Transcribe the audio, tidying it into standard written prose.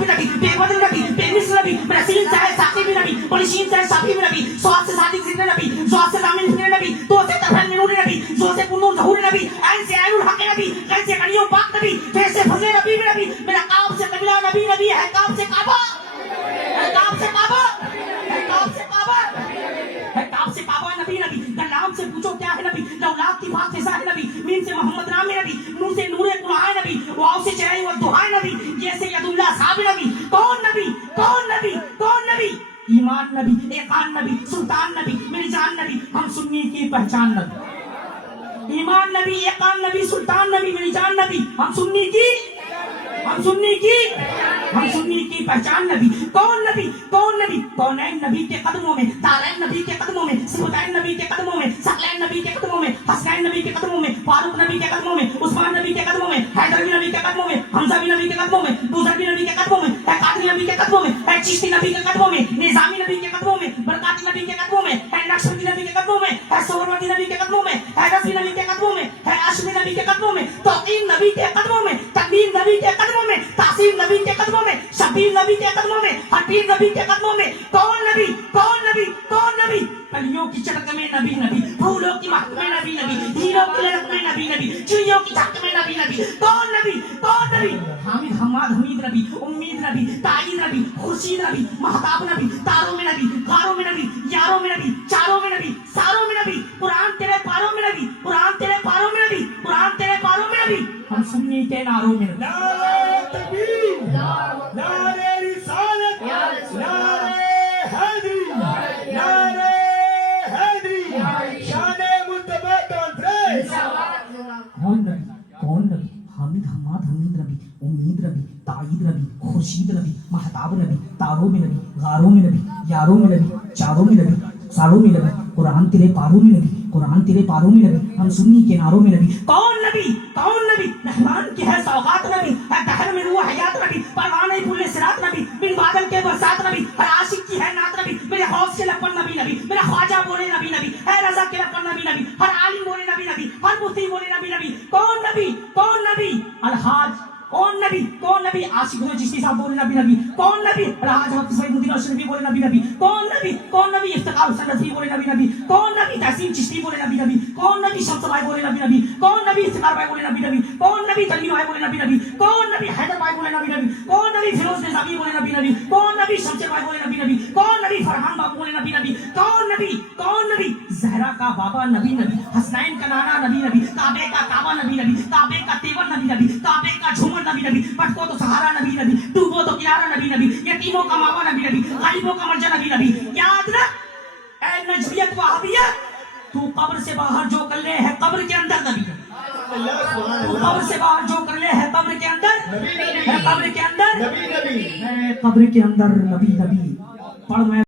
بھی نبی، بے بدل نبی، بے مثل نبی، رسین چاہے ساقی بھی نبی، بلشین چاہے صافی بھی نبی، سواد سے صادق ذکر نبی، سواد سے رامین ذکر نبی، تو سے تفہم نور نبی، زو سے کنور ظہور نبی، عین سے عین الحق نبی، غین سے غنی و پاک نبی، فے سے فضل نبی بھی نبی، میرا کاف سے قبلہ نبی نبی ہے، کاف سے کعبہ، ہے کاف سے کعبہ، ہے کاف سے کعبہ، ہے کاف سے کعبہ نبی نبی، نام سے پوچھو کیا ہے نبی، لولاک کی بات فضا ہے نبی، میم سے محمد نام ہے نبی، نور سے نور قرآن نبی، واو سے چہرے و دعا نبی، یہ سے ید اللہ صاحب نبی، کون نبی، کون نبی، کون نبی، ایمان نبی، ایقان نبی، سلطان نبی، میری جان نبی، ہم سنی کی پہچان نبی، ایمان نبی، ایقان نبی، سلطان نبی، میری جان نبی، ہم سنی کی، ہم سنی کی، ہم سنی کی پہچان نبی، کون نبی، کون نبی، کونین نبی کے قدموں میں، دارین نبی کے قدموں میں، سبتین نبی کے قدموں میں، ثقلین نبی کے قدموں میں، حسنین نبی کے قدموں میں، فاروق نبی کے قدموں میں، عثمان نبی کے قدموں میں، حیدر نبی کے قدموں میں، حمزہ نبی کے قدموں میں، بوذر نبی کے قدموں میں، قادری نبی کے قدموں میں، چشتی نبی کے قدموں میں، نظامی نبی کے قدموں میں، برکاتی نبی کے قدموں میں، نقشبندی نبی کے قدموں میں، سہروردی نبی کے قدموں میں، رضوی نبی کے قدموں میں، عاشمی نبی کے قدموں میں، توقیم نبی کے قدموں میں، تنویر نبی کے قدموں میں، تاثیر نبی کے قدموں میں، شبیر نبی کے قدموں میں، حبیر نبی کے قدموں میں، کون نبی، کون نبی، کون نبی، کلیوں کی چڑک میں نبی نبی، پھولوں کی مہک میں نبی نبی، ہیروں کی لڑک میں نبی نبی، چڑیوں کی جھک میں نبی نبی، کون نبی، کون نبی، حامد حماد حمید نبی، امید نبی، تائید نبی، خورشید نبی، مہتاب نبی، تاروں میں نبی، غاروں میں نبی، یاروں میں نبی، چاروں میں نبی، ساروں میں نبی، قرآن تیرے پاروں میں نبی، قرآن تیرے پاروں میں نبی، قرآن تیرے پاروں میں نبی، ہم سنی کے ناروں میں نبی، نعرہ تکبیر، نعرہ رسالت، نعرہ حیدری، نعرہ حیدری، شان مصطفیٰ کانفرنس۔ کون نبی، کون نبی، حامد حماد حمید نبی، امید نبی، تائید نبی، خورشید نبی، مہتاب نبی، تاروں میں نبی، غاروں میں نبی، یاروں میں نبی، چاروں میں نبی، سالوں میں نبی، قرآن تیرے پاروں میں نبی، قرآن تیرے پاروں میں نبی، ہم سنی کے ناروں میں نبی، کون نبی، کون نبی، مہمان کی ہے سوغات نبی، ہے دہر میں روح حیات نبی، پروانہ پھولے صراط نبی، بن بادل کے برسات نبی، ہر عاشق کی ہے نعت نبی، میرے غوث کے لپن نبی نبی، میرا خواجہ بولے نبی نبی، ہے رضا کے لپن نبی نبی، ہر عالم بولے نبی نبی، ہر مفتی بولے نبی نبی، کون نبی، کون نبی، الحاج، کون نبی، کون نبی، عاشق ہوئے جشتی صاحب بولے نبی نبی، کون نبی، الحاج حافظ سعید الدین اشرفی بولے نبی نبی، کون نبی، کون نبی، افتخار حسین نظری بولے نبی نبی، کون نبی، تحسین چشتی بولے نبی نبی، کون نبی، شمس بھائی بولے نبی نبی، کون نبی، افتخار بھائی بولے نبی نبی، کون نبی، تنویر بھائی بولے نبی نبی، کون نبی، حیدر بھائی بولے نبی نبی، کون نبی، فیروز نظامی بولے نبی نبی، کون نبی، شمس بھائی بولے نبی نبی، کون نبی، فرحان بابو بولے نبی نبی، کون نبی، کون نبی، زہرا کا بابا نبی نبی، حسنین کا نانا نبی نبی، کعبے کا کعبہ نبی نبی، کعبے کا تیور نبی نبی، کعبے کا جھومر نبی نبی، بٹکو تو سہارا نبی نبی، ڈوبو تو کنارہ نبی نبی، یتیموں کا ماوا نبی نبی، غریبوں کا مرجع نبی نبی، یاد رکھ اے نجمیت وہابیت، تو قبر سے باہر جو کر لے ہے قبر کے اندر نبی نبی، تو قبر سے باہر جو کر لے ہے قبر کے اندر، ہے قبر کے اندر، ہے قبر کے اندر نبی نبی، پڑھ میں